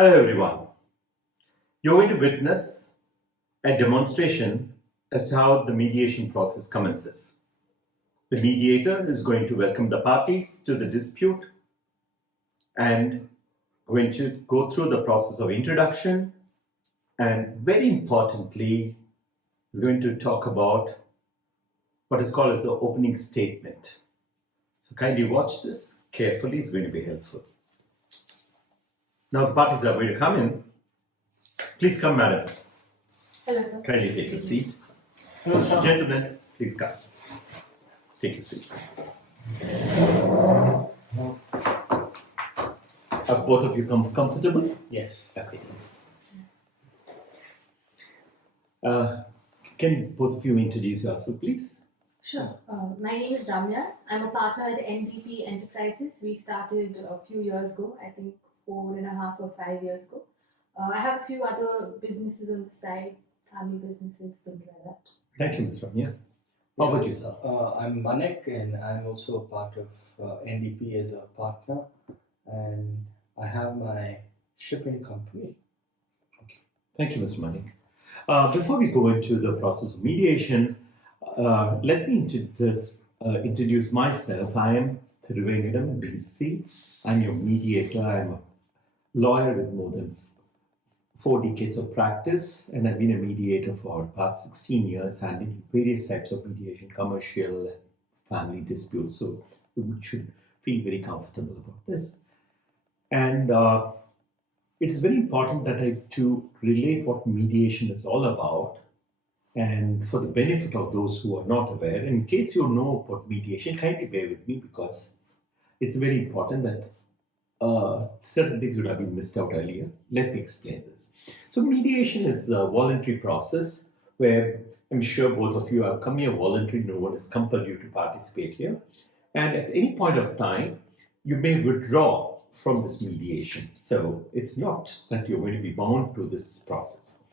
Hello everyone. You're going to witness a demonstration as to how the mediation process commences. The mediator is going to welcome the parties to the dispute and going to go through the process of introduction, and very importantly is going to talk about what is called as the opening statement. So kindly watch this carefully, it's going to be helpful. Now the parties are going to come in. Please come, madam. Hello, sir. Kindly take your seat. Hello, sir. Gentlemen, please come. Take your seat. Are both of you comfortable? Yes. Okay. Can both of you introduce yourself, please? Sure. My name is Ramya. I'm a partner at NDP Enterprises. We started a few years ago, I think 4.5 or 5 years ago. I have a few other businesses on the side, family businesses, things like that. Thank you, Ms. Ramya. How about you, sir? I'm Manek, and I'm also a part of NDP as a partner, and I have my shipping company. Thank you, Mr. Manik. Before we go into the process of mediation, let me introduce myself. I am Thiruvengadam, BC. I'm your mediator. I'm a lawyer with more than 4 decades of practice, and I've been a mediator for the past 16 years, handling various types of mediation, commercial and family disputes. So you should feel very comfortable about this. And it's very important that I to relate what mediation is all about, and for the benefit of those who are not aware, in case you know about mediation, kindly bear with me because it's very important that certain things would have been missed out earlier. Let me explain this. So mediation is a voluntary process where I'm sure both of you have come here voluntarily, no one has compelled you to participate here. And at any point of time, you may withdraw from this mediation. So it's not that you're going to be bound to this process.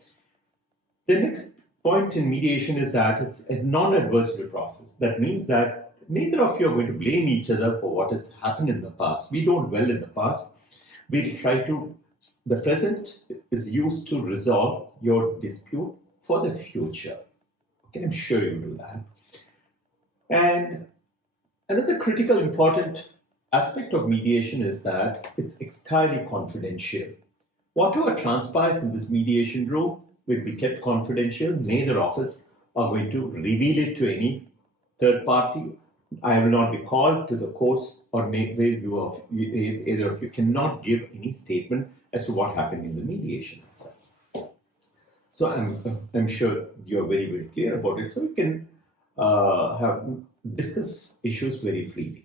The next point in mediation is that it's a non-adversarial process. That means that neither of you are going to blame each other for what has happened in the past. We don't dwell in the past. We try to, the present is used to resolve your dispute for the future. Okay, I'm sure you do that. And another critical important aspect of mediation is that it's entirely confidential. Whatever transpires in this mediation room will be kept confidential. Neither of us are going to reveal it to any third party. I will not be called to the courts, or either of you cannot give any statement as to what happened in the mediation itself. So I'm sure you're very, very clear about it. So we can discuss issues very freely.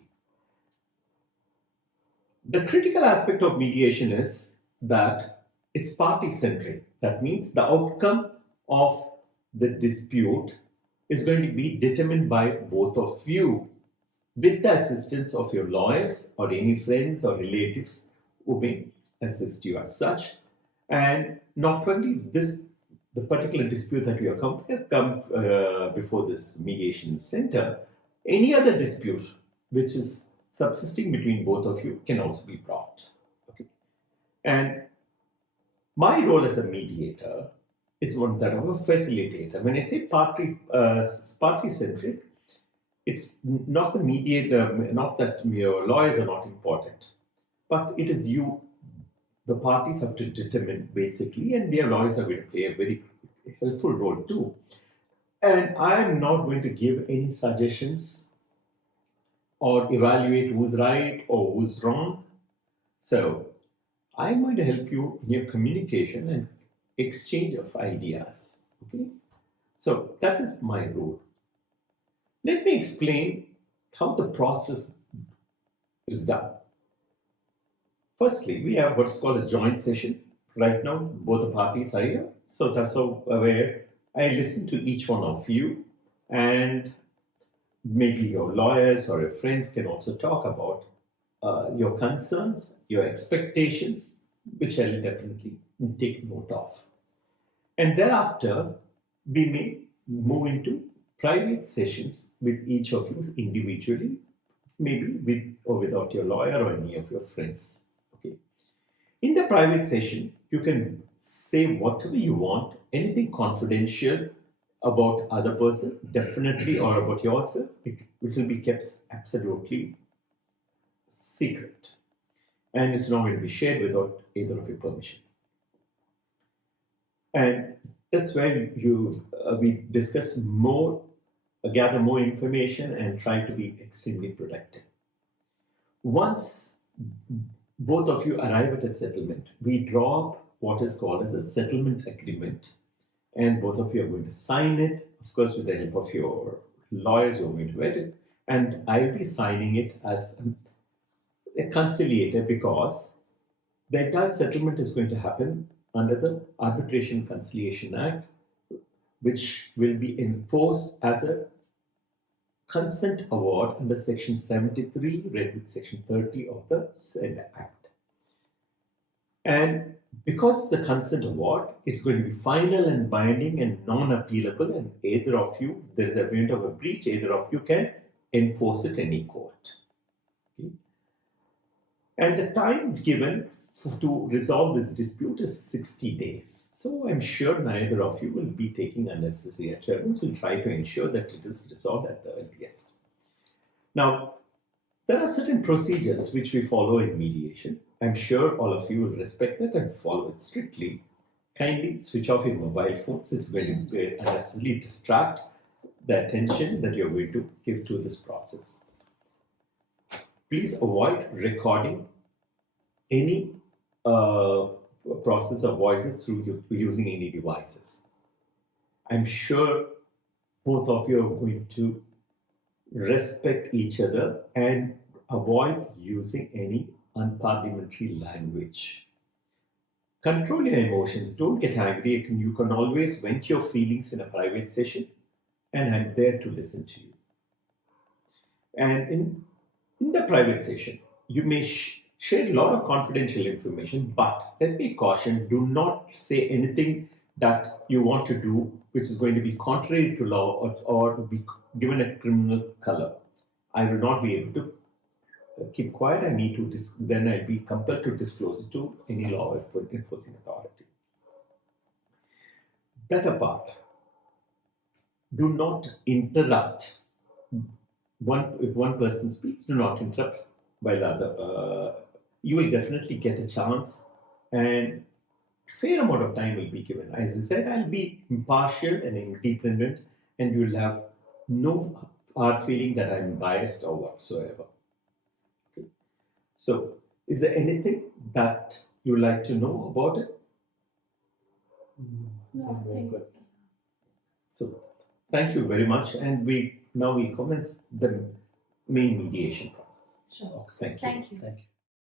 The critical aspect of mediation is that it's party-centric. That means the outcome of the dispute is going to be determined by both of you, with the assistance of your lawyers or any friends or relatives who may assist you as such. And not only this, the particular dispute that we have come before this mediation center, any other dispute which is subsisting between both of you can also be brought. Okay? And my role as a mediator is one that of a facilitator. When I say party-centric, it's not the mediator, not that your lawyers are not important, but it is you, the parties have to determine basically, and their lawyers are going to play a very helpful role too. And I am not going to give any suggestions or evaluate who's right or who's wrong. So I'm going to help you in your communication and exchange of ideas. Okay? So that is my role. Let me explain how the process is done. Firstly, we have what's called a joint session. Right now, both the parties are here. So that's where I listen to each one of you, and maybe your lawyers or your friends can also talk about your concerns, your expectations, which I'll definitely take note of. And thereafter, we may move into private sessions with each of you individually, maybe with or without your lawyer or any of your friends. Okay. In the private session, you can say whatever you want, anything confidential about other person, definitely, or about yourself, it will be kept absolutely secret. And it's not going to be shared without either of your permission. And that's where we discuss more, gather more information, and try to be extremely productive. Once both of you arrive at a settlement, we draw up what is called as a settlement agreement, and both of you are going to sign it, of course, with the help of your lawyers who are going to vet it, and I'll be signing it as a conciliator because the entire settlement is going to happen under the Arbitration Conciliation Act, which will be enforced as a consent award under Section 73, read with Section 30 of the said Act. And because it's a consent award, it's going to be final and binding and non-appealable, and either of you, there's a event of a breach, either of you can enforce it any court. Okay? And the time given to resolve this dispute is 60 days. So I'm sure neither of you will be taking unnecessary adjournments. We'll try to ensure that it is resolved at the earliest. Now, there are certain procedures which we follow in mediation. I'm sure all of you will respect that and follow it strictly. Kindly switch off your mobile phones. It's going to unnecessarily distract the attention that you're going to give to this process. Please avoid recording any process of voices through using any devices. I'm sure both of you are going to respect each other and avoid using any unparliamentary language. Control your emotions. Don't get angry. You can always vent your feelings in a private session, and I'm there to listen to you. And in the private session, you may share a lot of confidential information, but let me caution, do not say anything that you want to do which is going to be contrary to law or be given a criminal color. I will not be able to keep quiet. I need to then I'll be compelled to disclose it to any law enforcing authority. That apart, do not interrupt. If one person speaks, do not interrupt while the other. You will definitely get a chance, and fair amount of time will be given. As I said, I'll be impartial and independent, and you will have no hard feeling that I'm biased or whatsoever. Okay. So, is there anything that you would like to know about it? No, Very good. So, thank you very much, and we commence the main mediation process. Sure. Thank you. Thank you. Thank you.